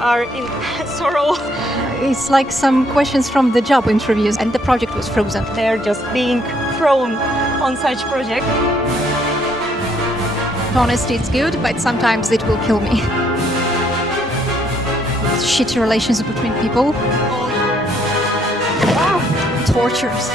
are in sorrow. It's like some questions from the job interviews and the project was frozen. They're just being thrown on such project. Honesty is good, but sometimes it will kill me. Shitty relations between people. Tortures.